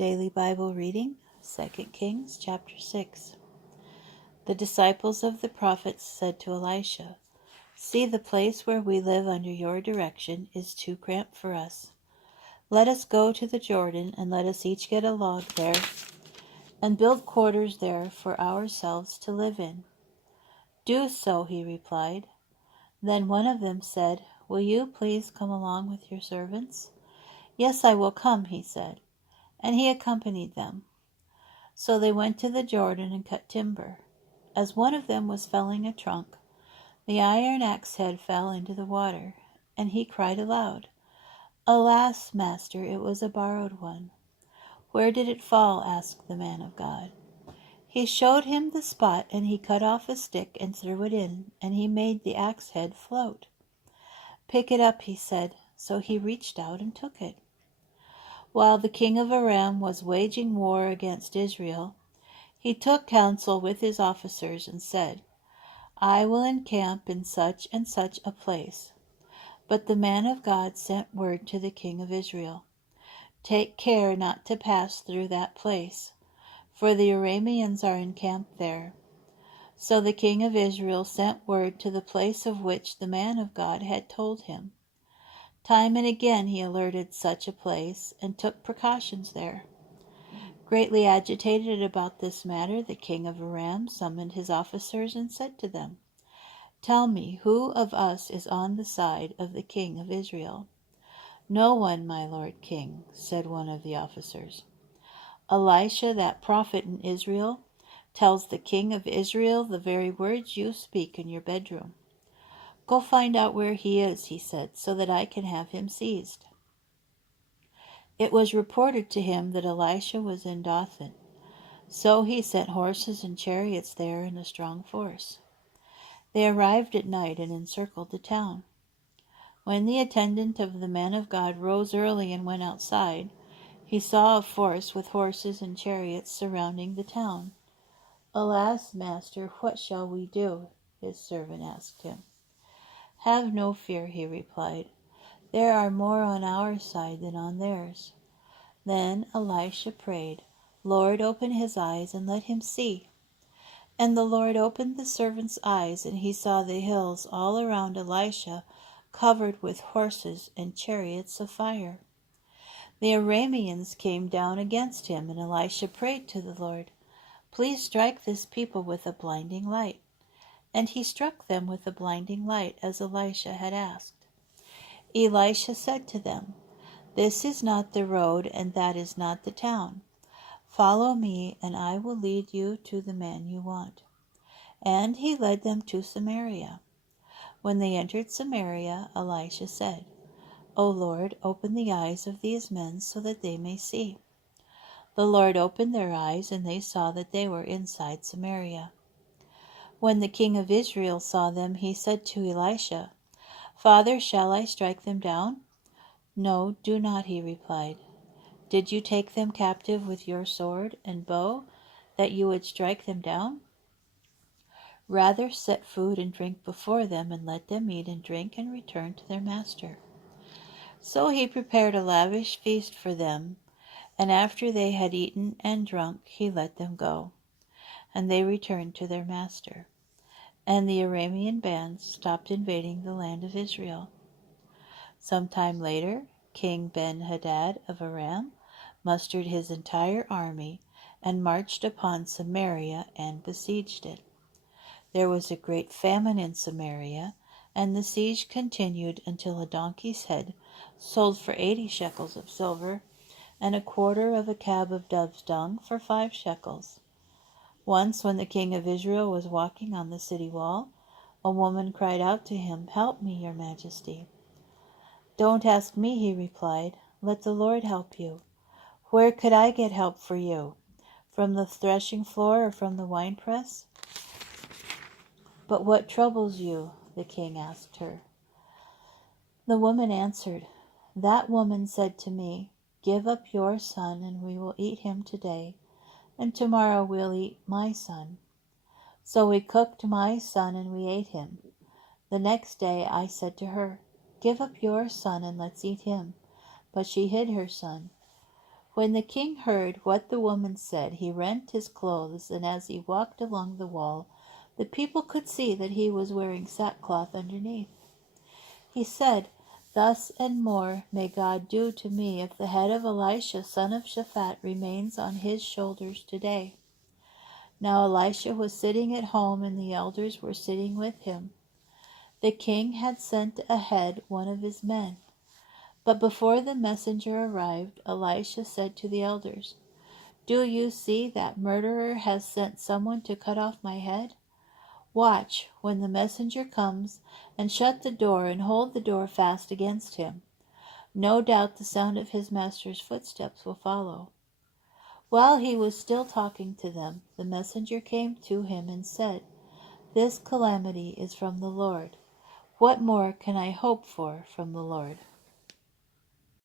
Daily Bible reading, 2 Kings chapter 6. The disciples of the prophets said to Elisha, "See, the place where we live under your direction is too cramped for us. Let us go to the Jordan, and let us each get a log there, and build quarters there for ourselves to live in." "Do so," he replied. Then one of them said, "Will you please come along with your servants?" "Yes, I will come," he said. And he accompanied them. So they went to the Jordan and cut timber. As one of them was felling a trunk, the iron axe head fell into the water, and he cried aloud, "Alas, master, it was a borrowed one." "Where did it fall?" asked the man of God. He showed him the spot, and he cut off a stick and threw it in, and he made the axe head float. "Pick it up," he said. So he reached out and took it. While the king of Aram was waging war against Israel, he took counsel with his officers and said, "I will encamp in such and such a place." But the man of God sent word to the king of Israel, "Take care not to pass through that place, for the Arameans are encamped there." So the king of Israel sent word to the place of which the man of God had told him. Time and again he alerted such a place, and took precautions there. Greatly agitated about this matter, the king of Aram summoned his officers and said to them, "Tell me, who of us is on the side of the king of Israel?" "No one, my lord king," said one of the officers. "Elisha, that prophet in Israel, tells the king of Israel the very words you speak in your bedroom." "Go find out where he is," he said, "so that I can have him seized." It was reported to him that Elisha was in Dothan. So he sent horses and chariots there in a strong force. They arrived at night and encircled the town. When the attendant of the man of God rose early and went outside, he saw a force with horses and chariots surrounding the town. "Alas, master, what shall we do?" his servant asked him. "Have no fear," he replied. "There are more on our side than on theirs." Then Elisha prayed, "Lord, open his eyes and let him see." And the Lord opened the servant's eyes, and he saw the hills all around Elisha covered with horses and chariots of fire. The Arameans came down against him, and Elisha prayed to the Lord, "Please strike this people with a blinding light." And he struck them with a blinding light, as Elisha had asked. Elisha said to them, "This is not the road, and that is not the town. Follow me, and I will lead you to the man you want." And he led them to Samaria. When they entered Samaria, Elisha said, "O Lord, open the eyes of these men so that they may see." The Lord opened their eyes, and they saw that they were inside Samaria. When the king of Israel saw them, he said to Elisha, "Father, shall I strike them down?" "No, do not," he replied. "Did you take them captive with your sword and bow, that you would strike them down? Rather set food and drink before them, and let them eat and drink and return to their master." So he prepared a lavish feast for them, and after they had eaten and drunk, he let them go, and they returned to their master. And the Aramean bands stopped invading the land of Israel. Some time later, King Ben-Hadad of Aram mustered his entire army and marched upon Samaria and besieged it. There was a great famine in Samaria, and the siege continued until a donkey's head, sold for 80 shekels of silver, and a quarter of a cab of dove's dung for 5 shekels. Once, when the king of Israel was walking on the city wall, a woman cried out to him, "Help me, your majesty." "Don't ask me," he replied. "Let the Lord help you. Where could I get help for you? From the threshing floor or from the winepress?" "But what troubles you?" the king asked her. The woman answered, "That woman said to me, 'Give up your son, and we will eat him today, and tomorrow we'll eat my son.' So we cooked my son, and we ate him. The next day I said to her, 'Give up your son, and let's eat him.' But she hid her son. When the king heard what the woman said, he rent his clothes, and as he walked along the wall, the people could see that he was wearing sackcloth underneath. He said, "Thus and more may God do to me if the head of Elisha son of Shaphat remains on his shoulders today." Now Elisha was sitting at home, and the elders were sitting with him. The king had sent ahead one of his men. But before the messenger arrived, Elisha said to the elders, "Do you see that murderer has sent someone to cut off my head? Watch when the messenger comes, and shut the door and hold the door fast against him. No doubt the sound of his master's footsteps will follow." While he was still talking to them, the messenger came to him and said, "This calamity is from the Lord. What more can I hope for from the Lord?"